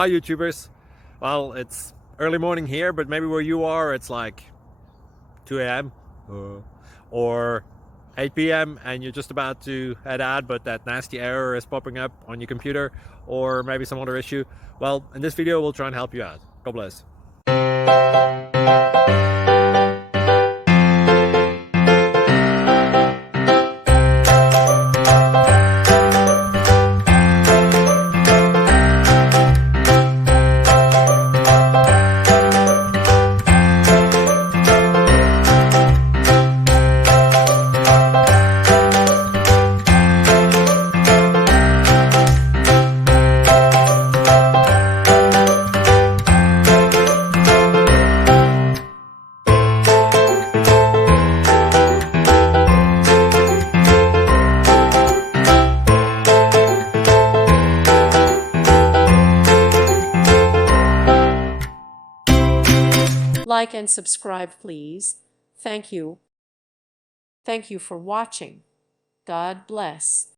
Hi YouTubers. Well, it's early morning here, but maybe where you are it's like 2 a.m. or 8 p.m. and you're just about to head out, but that nasty error is popping up on your computer, or maybe some other issue. Well, in this video we'll try and help you out. God bless. Like and subscribe, please. Thank you. Thank you for watching. God bless.